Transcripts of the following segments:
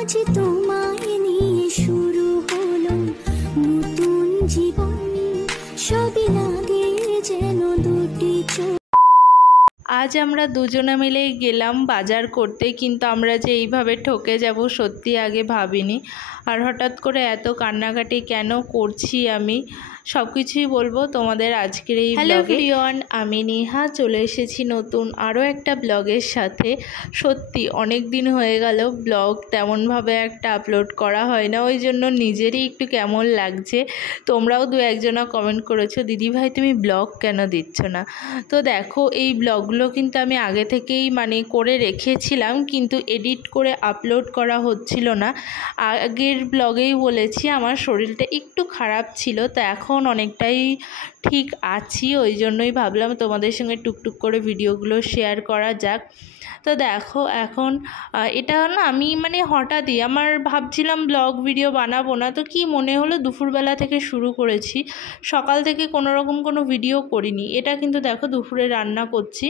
আজ তোমায় নিয়ে শুরু হলো নতুন জীবন, সবই লাগে যেন দুটি চোখ। আজ আমরা দুজনে মিলে গেলাম বাজার করতে, কিন্তু আমরা যে এইভাবে ঠকে যাব সত্যি আগে ভাবিনি। আর হঠাৎ করে এত কান্নাকাটি কেন করছি আমি সব কিছুই বলবো তোমাদের আজকের এই ব্লগে। হ্যালো এভরিওয়ান, আমি নেহা চলে এসেছি নতুন আরও একটা ব্লগের সাথে। সত্যি অনেক দিন হয়ে গেল ব্লগ তেমনভাবে একটা আপলোড করা হয় না, ওই জন্য নিজেরই একটু কেমন লাগছে। তোমরাও দু একজনা কমেন্ট করেছো, দিদি ভাই তুমি ব্লগ কেন দিচ্ছ না। তো দেখো এই ব্লগগুলো কিন্তু আমি আগে থেকেই করে রেখেছিলাম, কিন্তু এডিট করে আপলোড করা হচ্ছিল না। আগের ব্লগেই বলেছি আমার শরীরটা একটু খারাপ ছিল, তো এখন অনেকটাই ঠিক আছি, ওই জন্যই ভাবলাম তোমাদের সঙ্গে টুকটুক করে ভিডিওগুলো শেয়ার করা যাক। তো দেখো এখন এটা না আমি হঠাৎই আমার ভাবছিলাম ব্লগ ভিডিও বানাবো না, তো কি মনে হলো দুপুরবেলা থেকে শুরু করেছি, সকাল থেকে কোনো রকম কোনো ভিডিও করিনি। এটা কিন্তু দেখো দুপুরে রান্না করছি।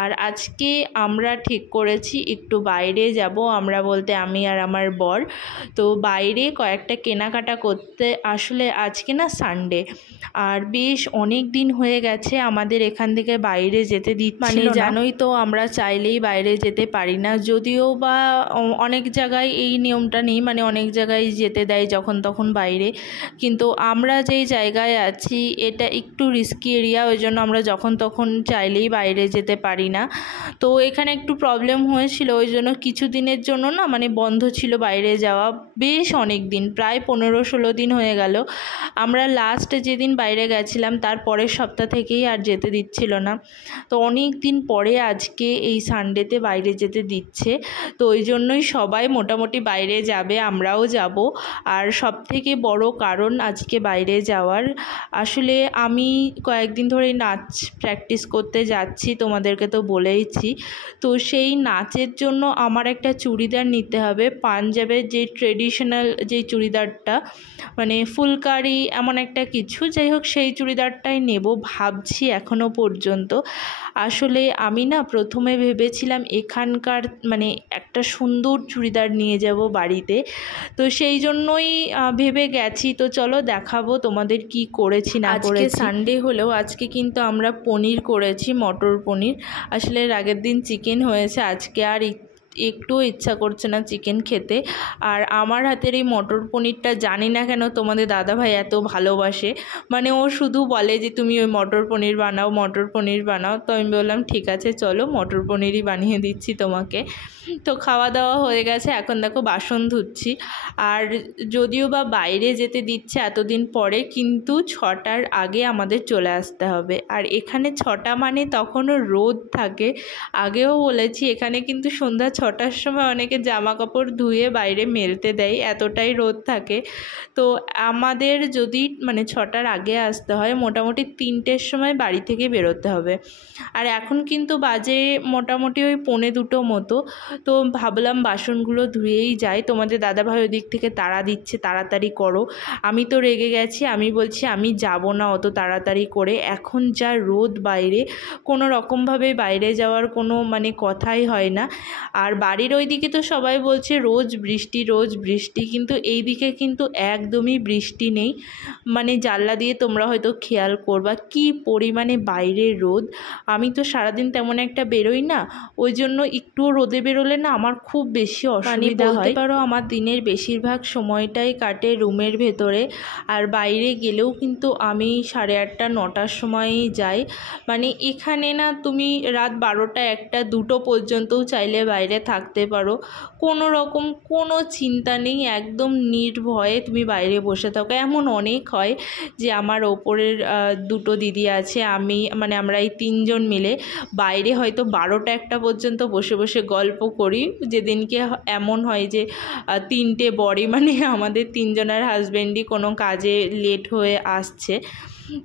আর আজকে আমরা ঠিক করেছি একটু বাইরে যাব, আমরা বলতে আমি আর আমার বর। তো বাইরে কয়েকটা কেনাকাটা করতে, আসলে আজকে না সানডে, আর বেশ অনেক দিন হয়ে গেছে আমাদের এখান থেকে বাইরে যেতে দিচ্ছিল না। জানোই তো আমরা চাইলেই বাইরে যেতে পারি না, যদিও বা অনেক জায়গায় এই নিয়মটা নেই, অনেক জায়গায় যেতে দেয় যখন তখন বাইরে, কিন্তু আমরা যেই জায়গায় আছি এটা একটু রিস্কি এরিয়া, ওই জন্য আমরা যখন তখন চাইলেই বাইরে যেতে পারি না। তো এখানে একটু প্রবলেম হয়েছিল, ওই জন্য কিছু দিনের জন্য না বন্ধ ছিল বাইরে যাওয়া, বেশ অনেক দিন, প্রায় 15-16 দিন হয়ে গেল। আমরা লাস্ট যেদিন বাইরে গেছিলাম তার পরের সপ্তাহ থেকেই আর যেতে দিচ্ছিল না। তো অনেক দিন পরে আজকে এই সানডেতে বাইরে যেতে দিচ্ছে, তো ওই জন্যই সবাই মোটামুটি বাইরে যাবে, আমরাও যাব। আর সবথেকে বড় কারণ আজকে বাইরে যাওয়ার, আসলে আমি কয়েকদিন ধরেই নাচ প্র্যাকটিস করতে যাচ্ছি, তোমাদেরকে তো বলেইছি। তো সেই নাচের জন্য আমার একটা চুড়িদার নিতে হবে, পাঞ্জাবের যে ট্রেডিশনাল যে চুড়িদারটা, ফুলকারি এমন একটা কিছু, যাই হোক সেই চুড়িদারটাই নেব ভাবছি এখনও পর্যন্ত। আসলে আমি না প্রথমে ভেবেছিলাম এখানকার একটা সুন্দর চুড়িদার নিয়ে যাব বাড়িতে, তো সেই জন্যই ভেবে গেছি। তো চলো দেখাবো তোমাদের কি করেছি না করেছি। আজকে সানডে হলেও আজকে কিন্তু আমরা পনির করেছি, মটর পনির। আসলে আগের দিন চিকেন হয়েছে, আজকে আর একটুও ইচ্ছা করছে না চিকেন খেতে। আর আমার হাতের এই মটর পনিরটা জানি না কেন তোমাদের দাদাভাই এত ভালোবাসে, ও শুধু বলে যে তুমি ওই মটর পনির বানাও, মটর পনির বানাও। তো আমি বললাম ঠিক আছে চলো মটর পনিরই বানিয়ে দিচ্ছি তোমাকে। তো খাওয়া দাওয়া হয়ে গেছে, এখন দেখো বাসন ধুচ্ছি। আর যদিও বা বাইরে যেতে দিচ্ছে এতদিন পরে, কিন্তু 6টার আগে আমাদের চলে আসতে হবে। আর এখানে 6টা তখনও রোদ থাকে। আগেও বলেছি এখানে কিন্তু সন্ধ্যা 6টার সময় অনেকে জামা কাপড় ধুয়ে বাইরে মেলতে দেয়, এতটাই রোদ থাকে। তো আমাদের যদি 6টার আগে আসতে হয়, মোটামুটি 3টের সময় বাড়ি থেকে বেরোতে হবে। আর এখন কিন্তু বাজে মোটামুটি ওই 1:45 মতো। তো ভাবলাম বাসনগুলো ধুয়েই যাই, তোমাদের দাদাভাই ওদিক থেকে তাড়া দিচ্ছে তাড়াতাড়ি করো। আমি তো রেগে গেছি, আমি বলছি আমি যাব না অত তাড়াতাড়ি করে, এখন যা রোদ বাইরে কোনো রকমভাবে বাইরে যাওয়ার কোনো কথাই হয় না। আর বাড়ির ওইদিকে তো সবাই বলছে রোজ বৃষ্টি রোজ বৃষ্টি, কিন্তু এই দিকে কিন্তু একদমই বৃষ্টি নেই। জানলা দিয়ে তোমরা হয়তো খেয়াল করবা কি পরিমাণে বাইরে রোদ। আমি তো সারাদিন তেমন একটা বেরোই না, ওই জন্য একটুও রোদে বেরোলে না আমার খুব বেশি অসুবিধা হয়। বলতে পারো আমার দিনের বেশিরভাগ সময়টাই কাটে রুমের ভেতরে, আর বাইরে গেলেও কিন্তু আমি 8:30-9টার সময়ই যাই। এখানে না তুমি রাত 12টা 1টা 2টো পর্যন্তও চাইলে বাইরে থাকতে পারো, কোনো রকম কোনো চিন্তা নেই, একদম নির্ভয়ে তুমি বাইরে বসে থাকো। এমন অনেক হয় যে আমার ওপরের 2টো দিদি আছে, আমি আমরা এই 3জন মিলে বাইরে হয়তো 12টা 1টা পর্যন্ত বসে বসে গল্প করি। যেদিনকে এমন হয় যে 3টে বরই আমাদের 3জনের হাজব্যান্ডই কোনো কাজে লেট হয়ে আসছে,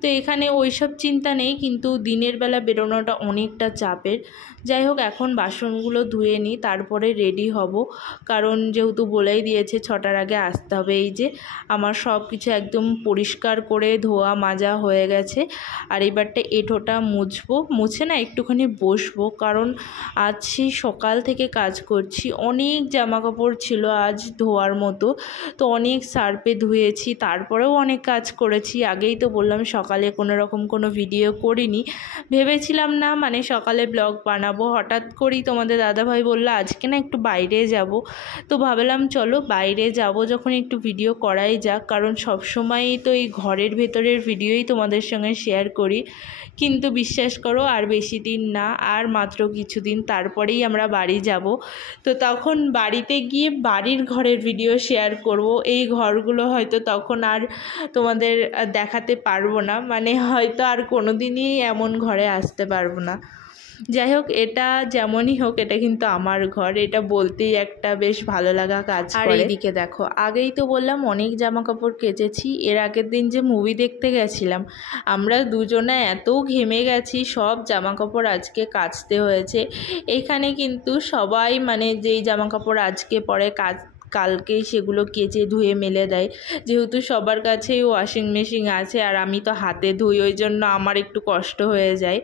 তো এখানে ওইসব চিন্তা নেই, কিন্তু দিনের বেলা বেরোনোটা অনেকটা চাপের। যাই হোক, এখন বাসনগুলো ধুয়ে নিই, তারপরে রেডি হব, কারণ যেহেতু বলেই দিয়েছে 6টার আগে আসতে হবে। এই যে আমার সব কিছু একদম পরিষ্কার করে ধোয়া মাজা হয়ে গেছে, আর এবারটা এঁঠোটা মুছবো, মুছে না একটুখানি বসবো, কারণ আজ সেই সকাল থেকে কাজ করছি, অনেক জামা কাপড় ছিল আজ ধোয়ার মতো, তো অনেক সার্ফে ধুয়েছি, তারপরেও অনেক কাজ করেছি। আগেই তো বললাম সকালে কোনো রকম কোনো ভিডিও করিনি, ভেবেছিলাম না মানে সকালে ব্লগ বানাবো, হঠাৎ করেই তোমাদের দাদাভাই বললো আজকে না একটু বাইরে যাব, তো ভাবলাম চলো বাইরে যাব যখন একটু ভিডিও করাই যাক, কারণ সবসময়ই তো এই ঘরের ভেতরের ভিডিওই তোমাদের সঙ্গে শেয়ার করি। কিন্তু বিশ্বাস করো আর বেশি দিন না, আর মাত্র কিছুদিন, তারপরেই আমরা বাড়ি যাব। তো তখন বাড়িতে গিয়ে বাড়ির ঘরের ভিডিও শেয়ার করব। এই ঘরগুলো হয়তো তখন আর তোমাদের দেখাতে পারবো না, মানে হয়তো আর কোনো দিনই এমন ঘরে আসতে পারবো না। যাই হোক, এটা যেমনই হোক এটা কিন্তু আমার ঘর, এটা বলতেই একটা বেশ ভালো লাগা কাজ করে। আর এইদিকে দেখো, আগেই তো বললাম অনেক জামা কাপড় কেচেছি। এর আগের দিন যে মুভি দেখতে গেছিলাম, আমরা দুজনে এত ঘেমে গেছি, সব জামা কাপড় আজকে কাচতে হয়েছে। এখানে কিন্তু সবাই মানে যেই জামা কাপড় আজকে পরে কালকেই সেগুলো কেচে ধুয়ে মেলে দেয়, যেহেতু সবার কাছেই ওয়াশিং মেশিন আছে, আর আমি তো হাতে ধুই, ওই জন্য আমার একটু কষ্ট হয়ে যায়।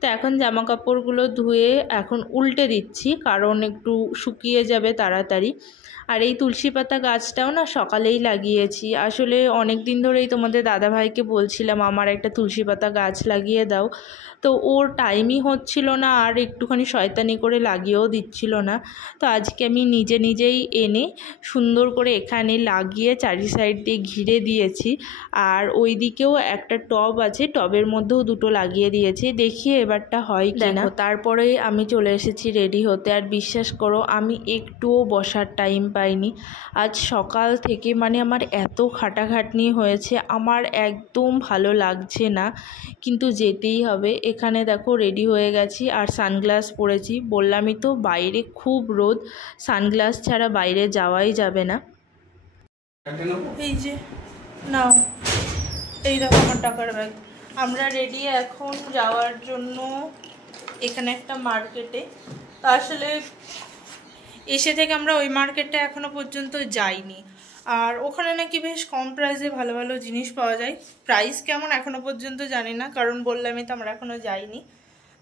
তো এখন জামা কাপড়গুলো ধুয়ে এখন উল্টে দিচ্ছি, কারণ একটু শুকিয়ে যাবে তাড়াতাড়ি। আর এই তুলসী পাতা গাছটাও না সকালেই লাগিয়েছি, আসলে অনেক দিন ধরেই তোমাদের দাদাভাইকে বলছিলাম আমার একটা তুলসী পাতা গাছ লাগিয়ে দাও, তো ওর টাইমই হচ্ছিল না, আর একটুখানি শয়তানি করে লাগিয়েও দিচ্ছিল না। তো আজকে আমি নিজেই এনে সুন্দর করে এখানে লাগিয়ে চারি সাইড দিয়ে ঘিরে দিয়েছি, আর ওই দিকেও একটা টব আছে, টবের মধ্যেও দুটো লাগিয়ে দিয়েছি, দেখি এবারটা হয় কিনা। তারপরে আমি চলে এসেছি রেডি হতে, আর বিশ্বাস করো আমি একটুও বসার টাইম পাইনি আজ সকাল থেকে, মানে আমার এত খাটাখাটনি হয়েছে, আমার একদম ভালো লাগছে না, কিন্তু যেতেই হবে। এখানে দেখো রেডি হয়ে গেছি, আর সানগ্লাস পরেছি, বললামই তো বাইরে খুব রোদ, সানগ্লাস ছাড়া বাইরে যাওয়াই যাবে না। এই যে নাও, এই দেখো আমার টাকার ব্যাগ। আমরা রেডি এখন যাওয়ার জন্য এখানে একটা মার্কেটে। তো আসলে এসে থেকে আমরা ওই মার্কেটটা এখনো পর্যন্ত যাইনি, আর ওখানে নাকি বেশ কম প্রাইসে ভালো ভালো জিনিস পাওয়া যায়। প্রাইস কেমন এখনো পর্যন্ত জানি না, কারণ বললামই তো আমরা এখনো যাইনি।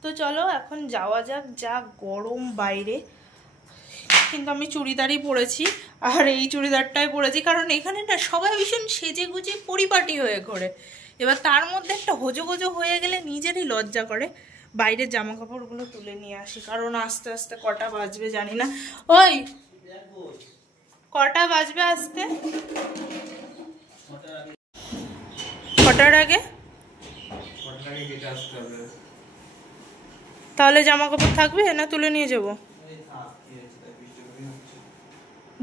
তো চলো এখন যাওয়া যাক, যা গরম বাইরে। কিন্তু আমি চুড়িদারই পরেছি, আর এই চুড়িদারটাই পরেছি, কারণ এখানে না সবাই ভীষণ সেজে গুজে পরিপাটি হয়ে ঘোরে, এবার তার মধ্যে একটা হোজো হয়ে গেলে নিজেরই লজ্জা করে। বাইরের জামা কাপড়গুলো তুলে নিয়ে আসি, কারণ আস্তে আস্তে কটা বাজবে জানি না। ওই কটা বাজবে আসতে? কটার আগে? তাহলে জামা কাপড় থাকবে না তুলে নিয়ে যাব?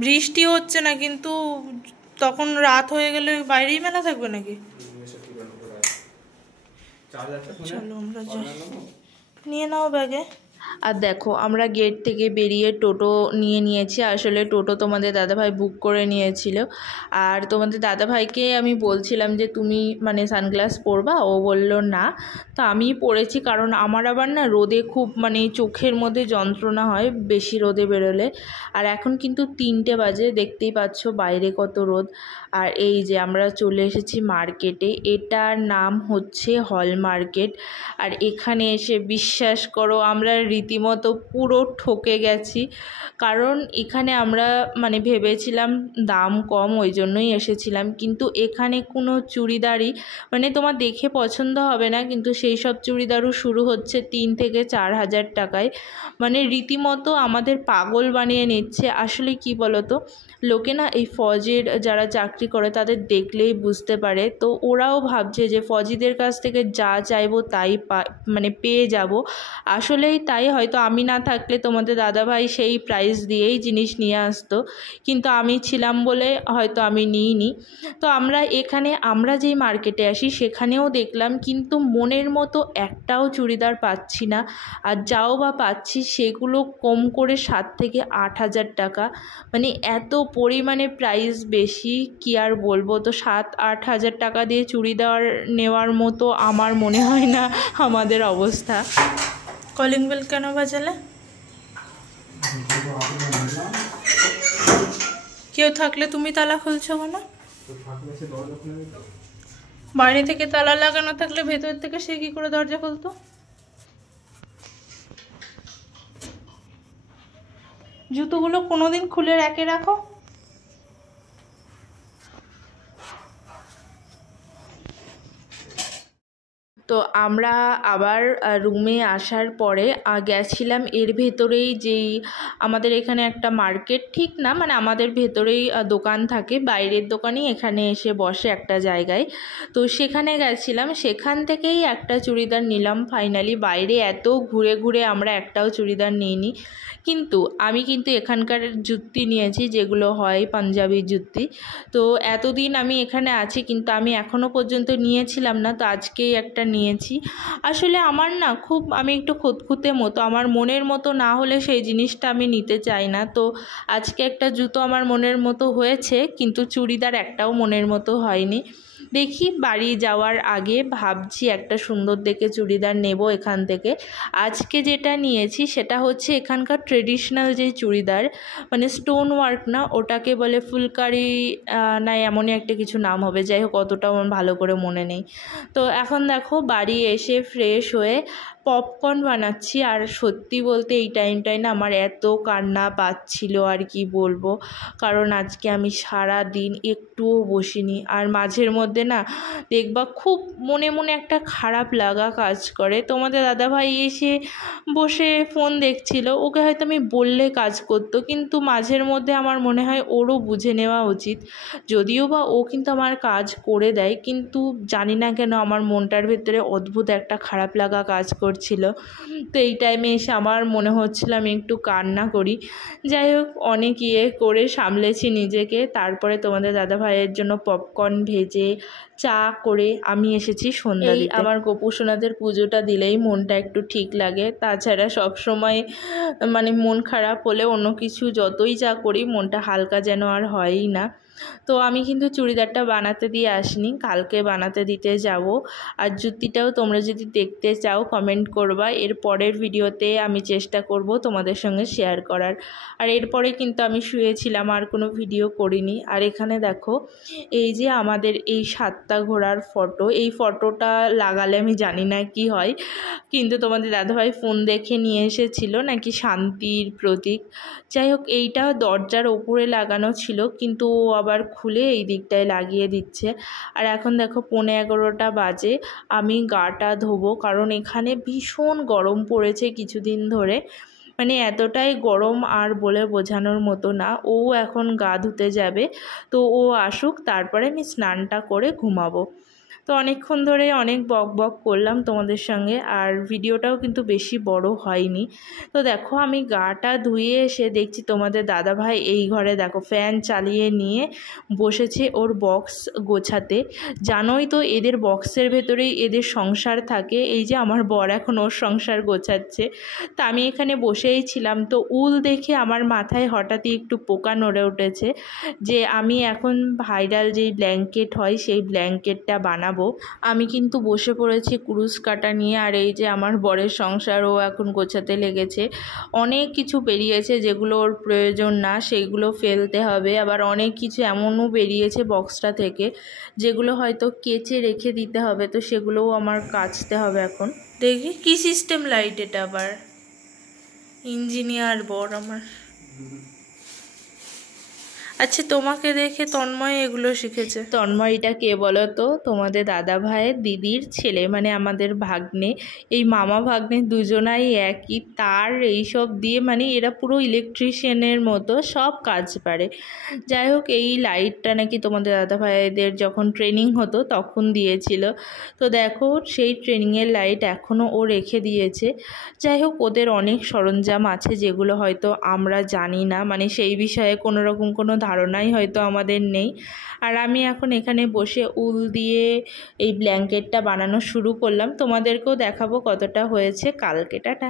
বৃষ্টি হচ্ছে না, কিন্তু তখন রাত হয়ে গেলে বাইরেই মেলা থাকবে নাকি? চলো আমরা যাই, নিয়ে নাও ব্যাগে। আর দেখো আমরা গেট থেকে বেরিয়ে টোটো নিয়েছি, আসলে টোটো তোমাদের দাদাভাই বুক করে নিয়েছিল, আর তোমাদের দাদাভাইকে আমি বলছিলাম যে তুমি মানে সানগ্লাস পরবা, ও বলল না, তো আমি পরেছি, কারণ আমার আবার না রোদে খুব মানে চোখের মধ্যে যন্ত্রণা হয় বেশি রোদে বেরোলে। আর এখন কিন্তু 3টে বাজে, দেখতেই পাচ্ছ বাইরে কত রোদ। আর এই যে আমরা চলে এসেছি মার্কেটে, এটার নাম হচ্ছে হল মার্কেট। আর এখানে এসে বিশ্বাস করো আমরা রীতিমতো পুরো ঠকে গেছি, কারণ এখানে আমরা মানে ভেবেছিলাম দাম কম, ওই জন্যই এসেছিলাম, কিন্তু এখানে কোনো চুড়িদারই মানে তোমার দেখে পছন্দ হবে না, কিন্তু সেই সব চুড়িদারও শুরু হচ্ছে 3 থেকে 4 হাজার টাকায়, মানে রীতিমতো আমাদের পাগল বানিয়ে নিচ্ছে। আসলে কি বলো তো, লোকে না এই ফজের যারা চাকরি করে তাদের দেখলেই বুঝতে পারে, তো ওরাও ভাবছে যে ফজিদের কাছ থেকে যা চাইবো তাই মানে পেয়ে যাব, আসলেই তাই। হয়, হয়তো আমি না থাকলে তোমাদের দাদাভাই সেই প্রাইস দিয়েই জিনিস নিয়ে আসতো, কিন্তু আমি ছিলাম বলে হয়তো আমি নিইনি। তো আমরা যেই মার্কেটে আসি সেখানেও দেখলাম, কিন্তু মনের মতো একটাও চুড়িদার পাচ্ছি না। আর যাও বা পাচ্ছি সেগুলো কম করে 7 থেকে 8 হাজার টাকা, মানে এত পরিমাণে প্রাইস বেশি, কি আর বলবো। তো 7-8 হাজার টাকা দিয়ে চুড়িদার নেওয়ার মতো আমার মনে হয় না আমাদের অবস্থা। কলিং বেল কেন বাজালে? কেউ থাকলে তুমি তালা খুলছো কেন? বাইরে থেকে তালা লাগানো থাকলে ভেতর থেকে সে কি করে দরজা খুলতো? জুতোগুলো কোনোদিন খুলে রেখে রাখো। তো আমরা আবার রুমে আসার পরে গেছিলাম এর ভেতরেই, যেই আমাদের এখানে একটা মার্কেট ঠিক না, মানে আমাদের ভেতরেই দোকান থাকে, বাইরের দোকানই এখানে এসে বসে একটা জায়গায়। তো সেখানে গেছিলাম, সেখান থেকেই একটা চুড়িদার নিলাম ফাইনালি। বাইরে এত ঘুরে ঘুরে আমরা একটাও চুড়িদার নিইনি, কিন্তু আমি এখানকার জুতি নিয়েছি, যেগুলো হয় পাঞ্জাবি জুতি। তো এতদিন আমি এখানে আছি, কিন্তু আমি এখনও পর্যন্ত নিয়েছিলাম না, তো আজকেই একটা নিয়েছি। আসলে আমার না আমি একটু খুঁতখুঁতে মতো, আমার মনের মতো না হলে সেই জিনিসটা আমি নিতে চাই না। তো আজকে একটা জুতো আমার মনের মতো হয়েছে, কিন্তু চুড়িদার একটাও মনের মতো হয়নি। দেখি বাড়ি যাওয়ার আগে ভাবছি একটা সুন্দর দেখে চুড়িদার নেব এখান থেকে। আজকে যেটা নিয়েছি সেটা হচ্ছে এখানকার ট্রেডিশনাল যে চুড়িদার, মানে স্টোন ওয়ার্ক না, ওটাকে বলে ফুলকারি না এমনই একটা কিছু নাম হবে, যাই হোক অতটাও আমার ভালো করে মনে নেই। তো এখন দেখো বাড়ি এসে ফ্রেশ হয়ে পপকর্ন বানাচ্ছি। আর সত্যি বলতে এই টাইমটায় না আমার এত কান্না পাচ্ছিল, আর কি বলবো, কারণ আজকে আমি সারা দিন একটুও বসিনি। আর মাঝের মধ্যে না দেখবা খুব মনে মনে একটা খারাপ লাগা কাজ করে। তোমাদের দাদাভাই এসে বসে ফোন দেখছিল, ওকে হয়তো আমি বললে কাজ করতো, কিন্তু মাঝের মধ্যে আমার মনে হয় ওরও বুঝে নেওয়া উচিত। যদিও বা ও কিন্তু আমার কাজ করে দেয়, কিন্তু জানি না কেন আমার মনটার ভেতরে অদ্ভুত একটা খারাপ লাগা কাজ করছিল। তো এই টাইমে এসে আমার মনে হচ্ছিল আমি একটু কান্না করি। যাই হোক অনেক করে সামলেছি নিজেকে। তারপরে তোমাদের দাদাভাইয়ের জন্য পপকর্ন ভেজে চা করে আমি এসেছি সন্ধ্যা দিতে। আমার গোপু সোনাদের পুজোটা দিলেই মনটা একটু ঠিক লাগে, তাছাড়া সব সময় মানে মন খারাপ হলে অন্য কিছু যতই যা করি মনটা হালকা যেন আর হয়ই না। তো আমি কিন্তু চুড়িদারটা বানাতে দিয়ে আসিনি, কালকে বানাতে দিতে যাব। আর জুতিটাও তোমরা যদি দেখতে চাও কমেন্ট করবা, এর পরের ভিডিওতে আমি চেষ্টা করব তোমাদের সঙ্গে শেয়ার করার। আর এরপরে কিন্তু আমি শুয়েছিলাম, আর কোনো ভিডিও করিনি। আর এখানে দেখো এই যে আমাদের এই 7টা ঘোড়ার ফটো, এই ফটোটা লাগালে আমি জানি না কি হয়, কিন্তু তোমাদের দাদাভাই ফোন দেখে নিয়ে এসেছিল নাকি শান্তির প্রতীক। যাই হোক এইটা দরজার ওপরে লাগানো ছিল, কিন্তু ও আবার খুলে এই দিকটায় লাগিয়ে দিচ্ছে। আর এখন দেখো 11:15 বাজে, আমি গাটা ধোবো, কারণ এখানে ভীষণ গরম পড়েছে কিছুদিন ধরে, মানে এতটাই গরম আর বলে বোঝানোর মতো না। ও এখন গা ধুতে যাবে, তো ও আসুক, তারপরে আমি স্নানটা করে ঘুমাবো। তো অনেকক্ষণ ধরে অনেক বক বক করলাম তোমাদের সঙ্গে, আর ভিডিওটাও কিন্তু বেশি বড় হয়নি। তো দেখো আমি গাটা ধুয়ে এসে দেখছি তোমাদের দাদাভাই এই ঘরে দেখো ফ্যান চালিয়ে নিয়ে বসেছে ওর বক্স গোছাতে। জানোই তো এদের বক্সের ভেতরেই এদের সংসার থাকে। এই যে আমার বর এখন ওর সংসার গোছাচ্ছে, তা আমি এখানে বসেই ছিলাম। তো উল দেখে আমার মাথায় হঠাৎই একটু পোকা নড়ে উঠেছে, যে আমি এখন ভাইরাল যেই ব্ল্যাঙ্কেট হয় সেই ব্ল্যাঙ্কেটটা বানাবো। আমি কিন্তু বসে পড়েছি কুরুশ কাটা নিয়ে। আর এই যে আমার বরের সংসারও এখন গোছাতে লেগেছে। অনেক কিছু বেরিয়েছে যেগুলো ওর প্রয়োজন না, সেইগুলো ফেলতে হবে। আবার অনেক কিছু এমনও বেরিয়েছে বক্সটা থেকে যেগুলো হয়তো কেচে রেখে দিতে হবে, তো সেগুলোও আমার কাচতে হবে এখন। দেখি কি সিস্টেম লাইট এটা, আবার ইঞ্জিনিয়ার বর আমার। আচ্ছা, তোমাকে দেখে তন্ময় এগুলো শিখেছে? তন্ময়টা কে বলো তো? তোমাদের দাদা ভাইয়ের দিদির ছেলে, মানে আমাদের ভাগ্নে। এই মামা ভাগ্নে দুজনাই একই। তার এইসব দিয়ে মানে এরা পুরো ইলেকট্রিশিয়ানের মতো সব কাজ পারে। যাই হোক, এই লাইটটা নাকি তোমাদের দাদা ভাইদের যখন ট্রেনিং হতো তখন দিয়েছিল। তো দেখো, সেই ট্রেনিংয়ের লাইট এখনও ও রেখে দিয়েছে। যাই হোক, ওদের অনেক সরঞ্জাম আছে যেগুলো হয়তো আমরা জানি না, মানে সেই বিষয়ে কোনো রকম কোনো ধারণাই হয়তো আমাদের নেই। আর আমি এখন এখানে বসে উল দিয়ে এই ব্ল্যাঙ্কেটটা বানানো শুরু করলাম। তোমাদেরকেও দেখাবো কতটা হয়েছে কালকে। টাটা।